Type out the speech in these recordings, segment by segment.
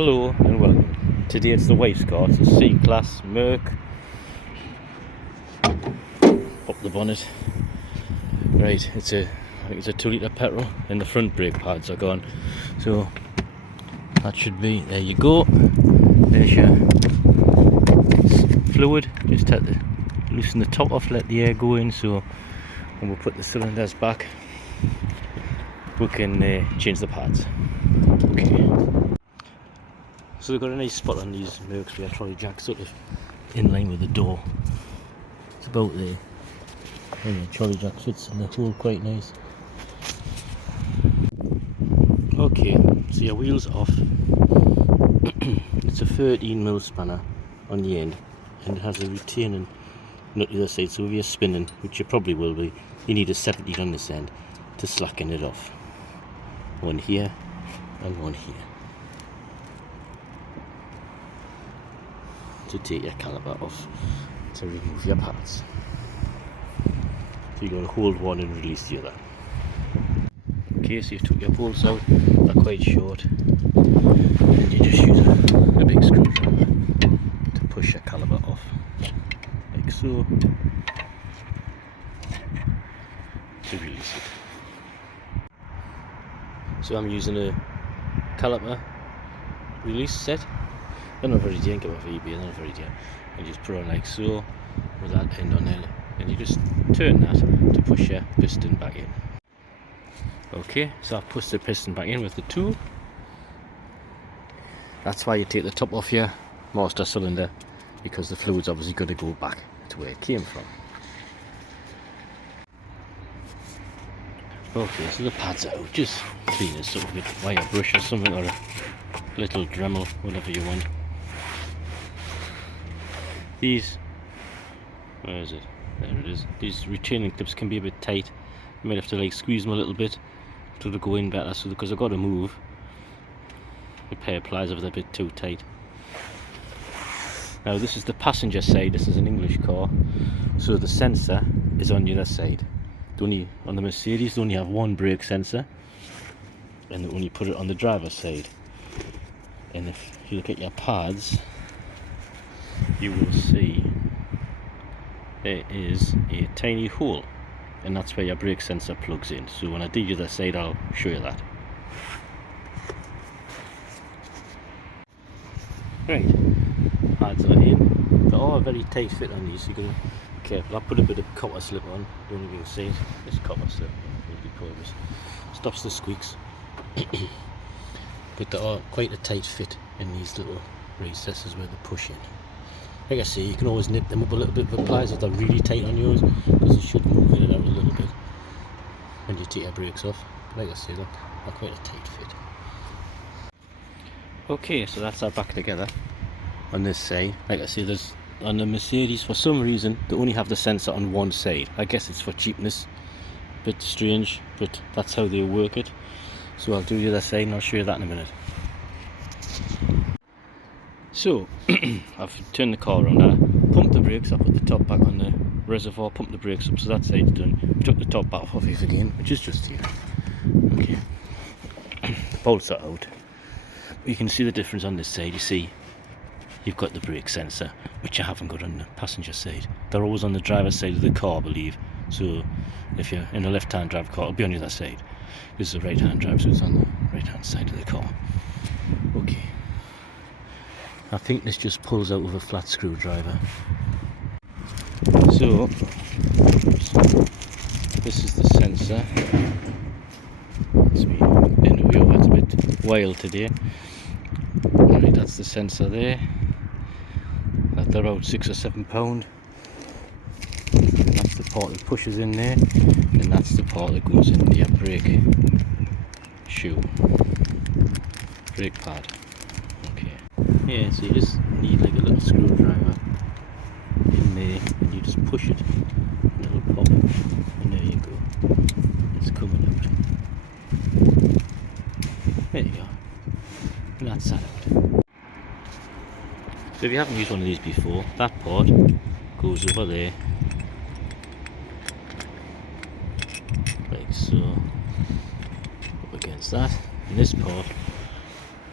Hello and welcome. Today it's the wife's car. It's a C-Class Merc. Pop the bonnet. Right, I think it's a 2 litre petrol and the front brake pads are gone. So that should be, there you go. There's your fluid. Just have to loosen the top off, let the air go in, so when we put the cylinders back we can change the pads. Okay. So we've got a nice spot on these Mercs where trolley jack sort of in line with the door. It's about there. And the trolley jack fits in the hole quite nice. Okay, so your wheel's off. It's a 13mm spanner on the end and it has a retaining nut the other side, so if you're spinning, which you probably will be, you need a 17 on this end to slacken it off. One here and one here. To take your caliper off to remove your parts. So you're going to hold one and release the other. Okay, so you took your bolts out, they're quite short, and you just use a big screwdriver to push your caliper off, like so, to release it. So I'm using a caliper release set. They're not very dear, get them off eBay, they're not very dear. And you just put on like so, with that end on there, and you just turn that to push your piston back in. Okay, so I've pushed the piston back in with the tool. That's why you take the top off your master cylinder, because the fluid's obviously going to go back to where it came from. Okay, so the pads are out, just clean it sort of with wire brush or something, or a little Dremel, whatever you want. These, where is it? There it is. These retaining clips can be a bit tight. You might have to like squeeze them a little bit to go in better, so because I've got to move. The pair of pliers are a bit too tight. Now this is the passenger side, this is an English car, so the sensor is on the other side. On the Mercedes they only have one brake sensor, and they only put it on the driver's side. And if you look at your pads, you will see there is a tiny hole, and that's where your brake sensor plugs in. So when I do the other side I'll show you that. Right, pads are in. They are a very tight fit on these, so you've got to be careful. I'll put a bit of copper slip on, don't know if you can see it. This copper slip stops the squeaks. But they are quite a tight fit in these little recesses where they push in. Like I say, you can always nip them up a little bit with pliers if they're really tight on yours, because you should move it out a little bit when you take your brakes off. But like I say, they're quite a tight fit. Okay, so that's our back together on this side. Like I say, there's on the Mercedes, for some reason they only have the sensor on one side. I guess it's for cheapness. Bit strange, but that's how they work it. So I'll do the other side and I'll show you that in a minute. So I've turned the car around, I pumped the brakes, I put the top back on the reservoir, pumped the brakes up, so that side's done. I took the top back off it again, which is just here. Okay. The bolts are out. You can see the difference on this side. You see you've got the brake sensor, which you haven't got on the passenger side. They're always on the driver's side of the car, I believe. So if you're in a left-hand drive car, it'll be on the other side. This is a right-hand drive, so it's on the right-hand side of the car. Okay. I think this just pulls out with a flat screwdriver. So this is the sensor. It's me bending the wheel, that's a bit wild today. Right, that's the sensor there. They're about £6 or £7. That's the part that pushes in there, and that's the part that goes into your brake shoe, brake pad. Okay. Yeah, so you just need like a little screwdriver in there, and you just push it, and it'll pop, and there you go. It's coming out. There you go. And that's that out. So if you haven't used one of these before, that part goes over there, like so, up against that, and this part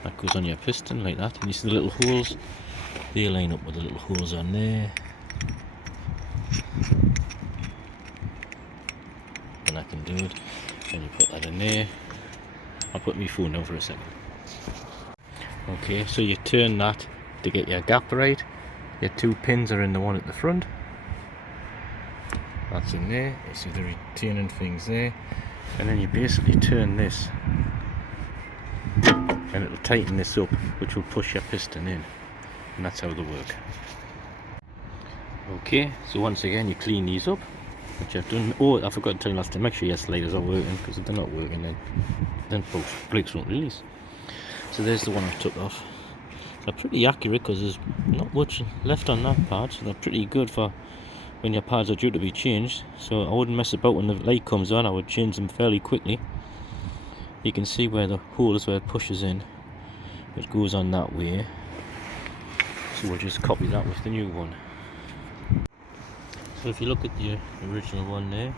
That goes on your piston like that, and you see the little holes, they line up with the little holes on there. And I can do it, and you put that in there. I'll put my phone down for a second. Okay, so you turn that to get your gap right. Your 2 pins are in the one at the front. That's in there. You see the retaining things there. And then you basically turn this, and it'll tighten this up, which will push your piston in. And that's how they work. Okay, so once again you clean these up, which I've done. Oh, I forgot to tell you last time, make sure your sliders are working, because if they're not working then brakes won't release. So there's the one I took off. They're pretty accurate because there's not much left on that part, so they're pretty good for when your pads are due to be changed. So I wouldn't mess about when the light comes on, I would change them fairly quickly. You can see where the hole is, where it pushes in. It goes on that way. So we'll just copy that with the new one. So if you look at the original one there,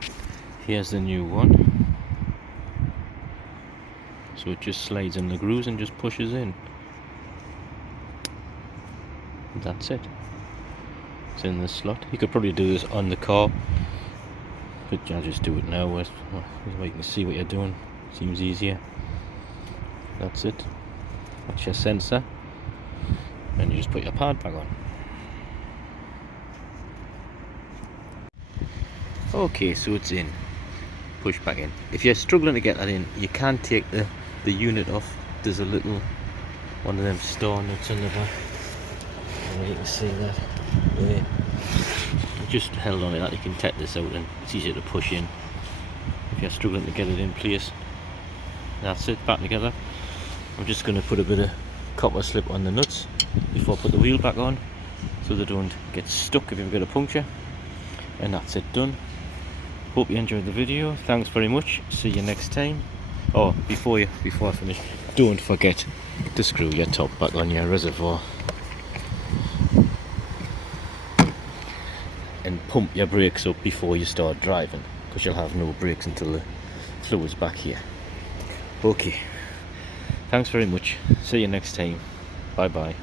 here's the new one. So it just slides in the grooves and just pushes in. That's it. It's in the slot. You could probably do this on the car, but I'll just do it now where you can see what you're doing. Seems easier. That's it. That's your sensor, and you just put your pad back on. Okay, so it's in. Push back in. If you're struggling to get that in, you can take the unit off. There's a little one of them star nuts in the back. And you can see that there. Just held on it that you can take this out, and it's easier to push in if you're struggling to get it in place. That's it, back together. I'm just going to put a bit of copper slip on the nuts before I put the wheel back on, so they don't get stuck if you've got a puncture. And that's it, done. Hope you enjoyed the video. Thanks very much. See you next time. Oh, before I finish, don't forget to screw your top back on your reservoir and pump your brakes up before you start driving, because you'll have no brakes until the fluid's back here. Okay, thanks very much. See you next time. Bye bye.